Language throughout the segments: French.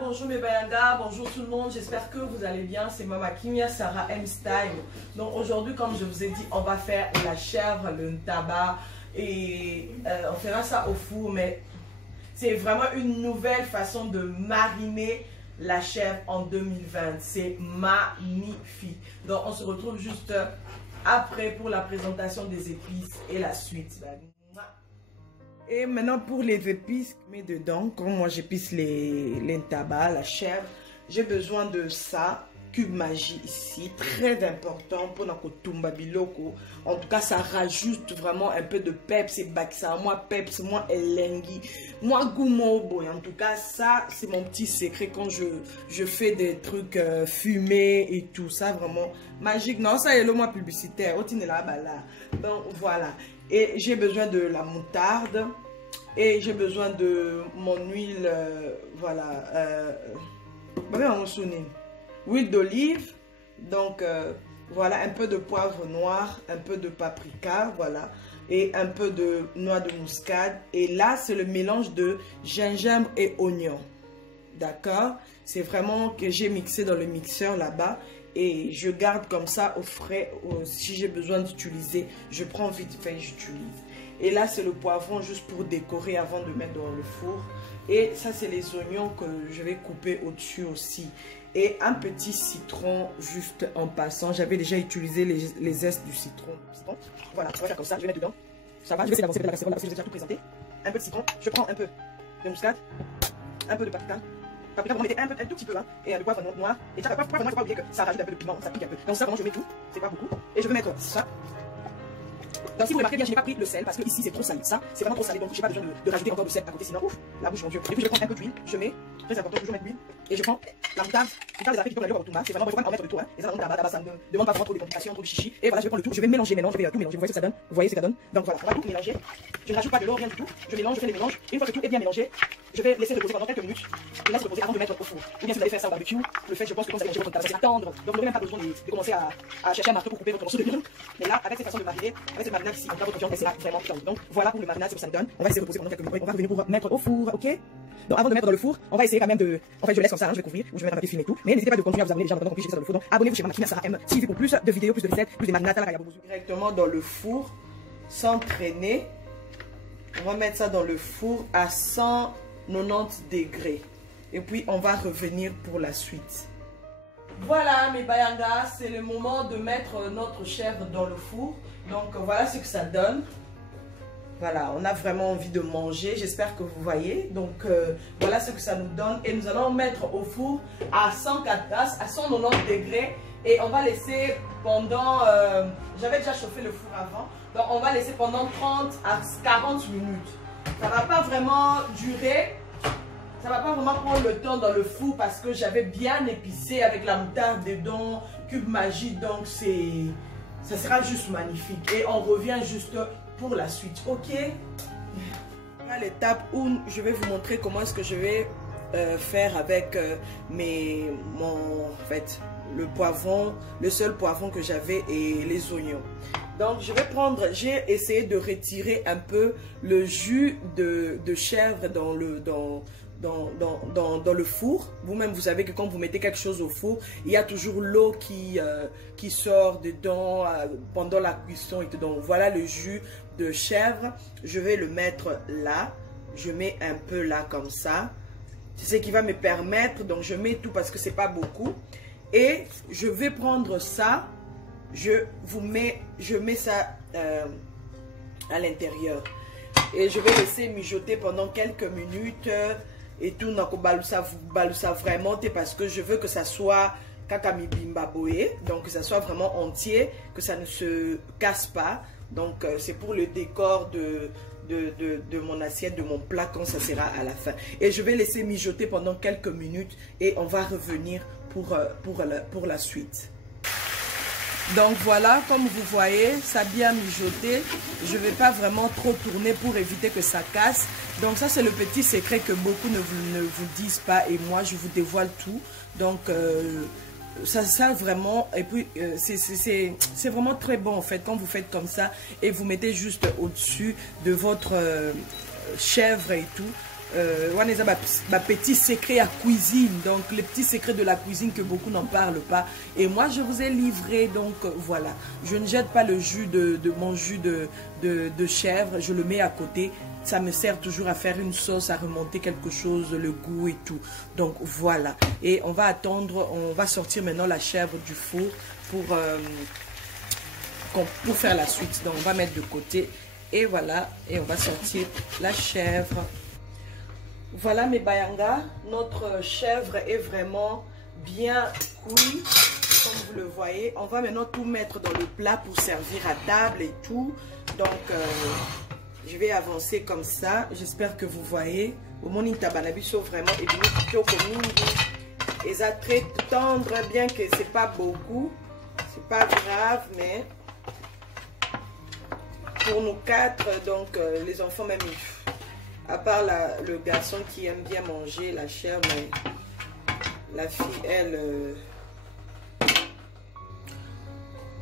Bonjour mes bayangas, bonjour tout le monde, j'espère que vous allez bien. C'est Mama Kimia Sarah M Style. Donc aujourd'hui, comme je vous ai dit, on va faire la chèvre, le ntaba et on fera ça au four, mais c'est vraiment une nouvelle façon de mariner la chèvre en 2020. C'est magnifique. Donc on se retrouve juste après pour la présentation des épices et la suite. Et maintenant pour les épices que je mets dedans, comme moi j'épice les ntaba, la chèvre, j'ai besoin de ça, cube magie ici, très important pour notre tumba biloko. En tout cas, ça rajoute vraiment un peu de peps et baksa, moi peps, moi elengi, moi goumo boy. En tout cas, ça c'est mon petit secret quand je fais des trucs fumés et tout ça, vraiment magique. Non, ça est le moi publicitaire, donc voilà. Et j'ai besoin de la moutarde. Et j'ai besoin de mon huile, voilà, huile d'olive. Donc, voilà, un peu de poivre noir, un peu de paprika, voilà. Et un peu de noix de muscade. Et là, c'est le mélange de gingembre et oignon. D'accord? C'est vraiment que j'ai mixé dans le mixeur là-bas. Et je garde comme ça au frais. Si j'ai besoin d'utiliser, je prends vite fait et j'utilise. Et là, c'est le poivron juste pour décorer avant de mettre dans le four. Et ça, c'est les oignons que je vais couper au-dessus aussi. Et un petit citron juste en passant. J'avais déjà utilisé les zestes du citron. Voilà, on va faire comme ça. Je vais mettre dedans. Ça va, je vais essayer d'avancer de la casserole là parce que j'ai déjà tout présenté. Un peu de citron. Je prends un peu de muscade. Un peu de paprika. Paprika, vous en mettez un tout petit peu, hein, et le poivre noir. Et ça, le poivre noir, il ne faut pas oublier que ça rajoute un peu de piment, ça pique un peu. Donc ça, vraiment, je mets tout, c'est pas beaucoup. Et je vais mettre ça. Donc si vous remarquez bien, je n'ai pas pris le sel parce que ici c'est trop salé. Ça, c'est vraiment trop salé, donc j'ai pas besoin de rajouter encore de sel à côté, sinon ouf, la bouche mon Dieu. Et puis je prends un peu d'huile, je mets, très important, toujours mettre l'huile. Et je prends la moutarde des Africains qui tournent la c'est vraiment, il faut pas en mettre de tout, hein. Et ça, ça ne demande pas vraiment trop de complications, trop de chichi. Et voilà, je vais prendre le tout, je vais mélanger, je vais tout mélanger. Vous voyez ce que ça donne? Vous voyez ce que ça donne? Donc voilà, on va tout mélanger. Je ne rajoute pas de l'eau, rien du tout. Je mélange, je fais les mélanges. Une fois que tout est bien mélangé, je vais laisser reposer pendant quelques minutes. Je laisse reposer avant de mettre au four. Ou bien si vous allez faire ça au barbecue, le fait, je pense que quand vous allez manger votre tabac, c'est attendre. Donc vous n'aurez même pas besoin de commencer à chercher un marteau pour couper votre morceau de viande. Mais là, avec cette façon de mariner, avec cette marinade ici, on va votre viande, elle sera vraiment top. Donc voilà pour le marinade, ce que ça me donne. On va essayer de reposer pendant quelques minutes. On va revenir pour mettre au four, ok? Donc avant de mettre dans le four, on va essayer quand même de. En fait, je laisse comme ça, hein, je vais couvrir, ou je vais mettre un petit film et tout. Mais n'hésitez pas de continuer à vous abonner déjà pendant qu'on puisse dans le four. Donc abonnez-vous chez Mama Kimia Sarah M. Suivez pour plus de vidéos, plus de recettes, plus de marinades, directement dans le four, sans traîner. On va mettre ça dans le four à 190 degrés. Et puis on va revenir pour la suite. Voilà mes bayangas, c'est le moment de mettre notre chèvre dans le four. Donc voilà ce que ça donne. Voilà, on a vraiment envie de manger, j'espère que vous voyez. Donc voilà ce que ça nous donne. Et nous allons mettre au four à 190 degrés. Et on va laisser pendant... j'avais déjà chauffé le four avant. Donc on va laisser pendant 30 à 40 minutes. Ça ne va pas vraiment durer. Ça ne va pas vraiment prendre le temps dans le four parce que j'avais bien épicé avec la moutarde dedans, cube magie. Donc ça sera juste magnifique. Et on revient juste pour la suite. Ok? Voilà l'étape où je vais vous montrer comment est-ce que je vais faire avec en fait, le poivron, le seul poivron que j'avais et les oignons. Donc je vais prendre, j'ai essayé de retirer un peu le jus de chèvre dans le four. Vous-même, vous savez que quand vous mettez quelque chose au four, il y a toujours l'eau qui sort dedans pendant la cuisson. Et donc voilà le jus de chèvre. Je vais le mettre là. Je mets un peu là comme ça. C'est ce qui va me permettre. Donc je mets tout parce que c'est pas beaucoup. Et je vais prendre ça. Je mets ça à l'intérieur. Et je vais laisser mijoter pendant quelques minutes. Et tout, ça vraiment, parce que je veux que ça soit kakami bimbaboé, donc que ça soit vraiment entier, que ça ne se casse pas. Donc c'est pour le décor de mon assiette, de mon plat quand ça sera à la fin. Et je vais laisser mijoter pendant quelques minutes et on va revenir pour la suite. Donc voilà, comme vous voyez, ça a bien mijoté. Je ne vais pas vraiment trop tourner pour éviter que ça casse. Donc ça, c'est le petit secret que beaucoup ne vous disent pas. Et moi, je vous dévoile tout. Donc ça vraiment, et puis c'est vraiment très bon en fait quand vous faites comme ça. Et vous mettez juste au-dessus de votre chèvre et tout. ma petit secret à cuisine, donc les petits secrets de la cuisine que beaucoup n'en parlent pas, et moi je vous ai livré. Donc voilà, je ne jette pas le jus de mon jus de chèvre, je le mets à côté. Ça me sert toujours à faire une sauce, à remonter quelque chose, le goût et tout. Donc voilà, et on va attendre, on va sortir maintenant la chèvre du four pour faire la suite. Donc on va mettre de côté, et voilà, et on va sortir la chèvre. Voilà mes bayanga, notre chèvre est vraiment bien cuit, comme vous le voyez. On va maintenant tout mettre dans le plat pour servir à table et tout. Donc je vais avancer comme ça. J'espère que vous voyez. Au monde tabanabiso vraiment et ça très tendre, bien que c'est pas beaucoup, c'est pas grave, mais pour nous quatre, donc les enfants même, à part le garçon qui aime bien manger la chair, mais la fille, elle...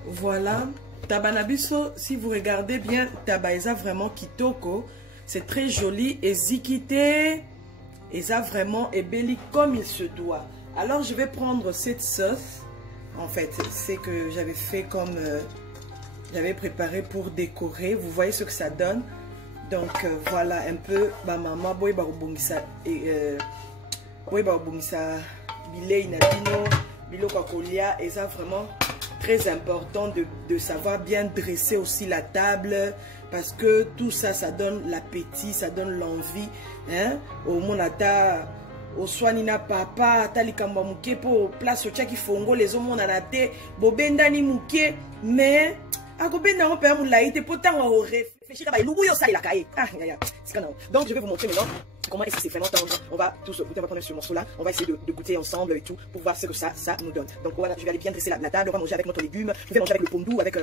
Voilà. Tabanabiso, si vous regardez bien, tabaïsa vraiment kitoko. C'est très joli. Et zikite, et ça vraiment est belli comme il se doit. Alors, je vais prendre cette sauce. En fait, c'est que j'avais fait comme... j'avais préparé pour décorer. Vous voyez ce que ça donne. Donc voilà un peu ma maman boy ba obongisa bilei na bino biloko kolia, et ça vraiment très important de savoir bien dresser aussi la table, parce que tout ça, ça donne l'appétit, ça donne l'envie, hein. Au monata au soinina papa talikamba muke po place chaki fongo les omona na te bobenda ni muke, mais akobenda on père moulaïte pourtant on réfléchir à l'ouïo ça il a caillé. Donc je vais vous montrer maintenant comment est-ce que c'est vraiment tendre. On va tous goûter, on va prendre ce morceau là, on va essayer de goûter ensemble et tout pour voir ce que ça nous donne. Donc voilà, je vais aller bien dresser la table, on va manger avec notre légume, je vais manger avec le pondou, avec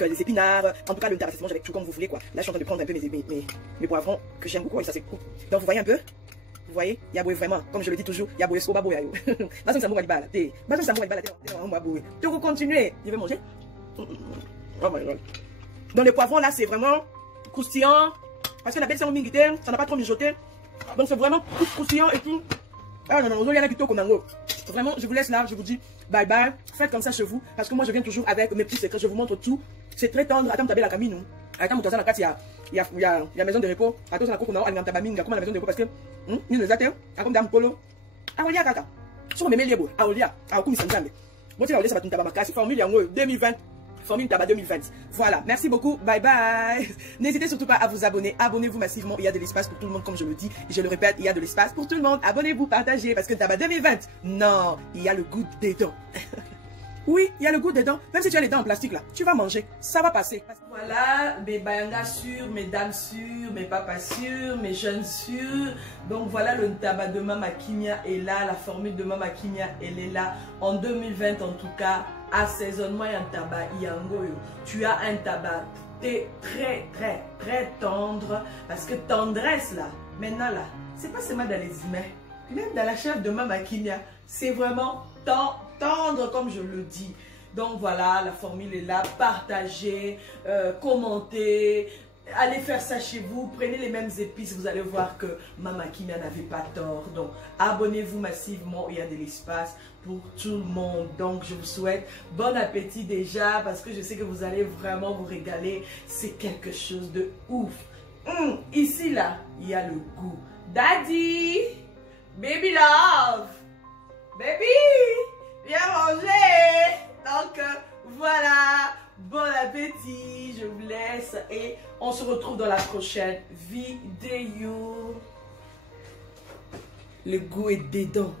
les épinards, en tout cas le tabac, c'est manger avec tout comme vous voulez quoi. Là je suis en train de prendre un peu mes poivrons que j'aime beaucoup, et ça c'est cool. Donc vous voyez un peu, vous voyez, il y a vraiment, comme je le dis toujours, il y a beau soba boya yo. Basum samu walibala, te. Basum samu walibala te, on va boue. Tu veux continuer, je vais manger. Oh my god. Dans les poivrons là, c'est vraiment croustillant, parce que la belle c'est en mingité, ça n'a pas trop mijoté. Donc c'est vraiment croustillant et tout. Ah non, non, il y en a qui toquent au mango. Vraiment, je vous laisse là, je vous dis bye bye. Faites comme ça chez vous, parce que moi je viens toujours avec mes petits secrets, je vous montre tout. C'est très tendre. Attends, t'as la camino. Attends, mon il y a maison de repos. Attends, la coco, on a tabaminga, comme la maison de repos, parce que il nous attend, comme dame polo. Ah, on y a kaka. Sur mes méliers, ah, on y a, ah, comme ça, moi, tu vas laisser ma tabamaka, c'est formule en 2020. Formule Tabac 2020. Voilà, merci beaucoup, bye bye. N'hésitez surtout pas à vous abonner, abonnez-vous massivement, il y a de l'espace pour tout le monde comme je le dis, et je le répète, il y a de l'espace pour tout le monde, abonnez-vous, partagez, parce que Tabac 2020, non, il y a le goût des dents. Oui, il y a le goût des dents, même si tu as les dents en plastique là, tu vas manger, ça va passer. Voilà, mes bayangas sûrs, mes dames sûres, mes papas sûrs, mes jeunes sûrs. Donc voilà, le tabac de Mama Kimia est là, la formule de Mama Kimia, elle est là, en 2020 en tout cas. Assaisonnement et un tabac yangoyo. Tu as un tabac très tendre, parce que tendresse là, maintenant là, c'est pas seulement dans les humains, même dans la chèvre de Mama Kimia, c'est vraiment tendre comme je le dis. Donc voilà, la formule est là, partagez, commentez, allez faire ça chez vous, prenez les mêmes épices, vous allez voir que Mama Kimia n'avait pas tort. Donc abonnez-vous massivement, il y a de l'espace pour tout le monde. Donc je vous souhaite bon appétit déjà, parce que je sais que vous allez vraiment vous régaler. C'est quelque chose de ouf. Ici là, il y a le goût. Daddy, baby love, baby, viens manger. Donc voilà, bon appétit, je vous laisse et on se retrouve dans la prochaine vidéo. Le goût est dedans.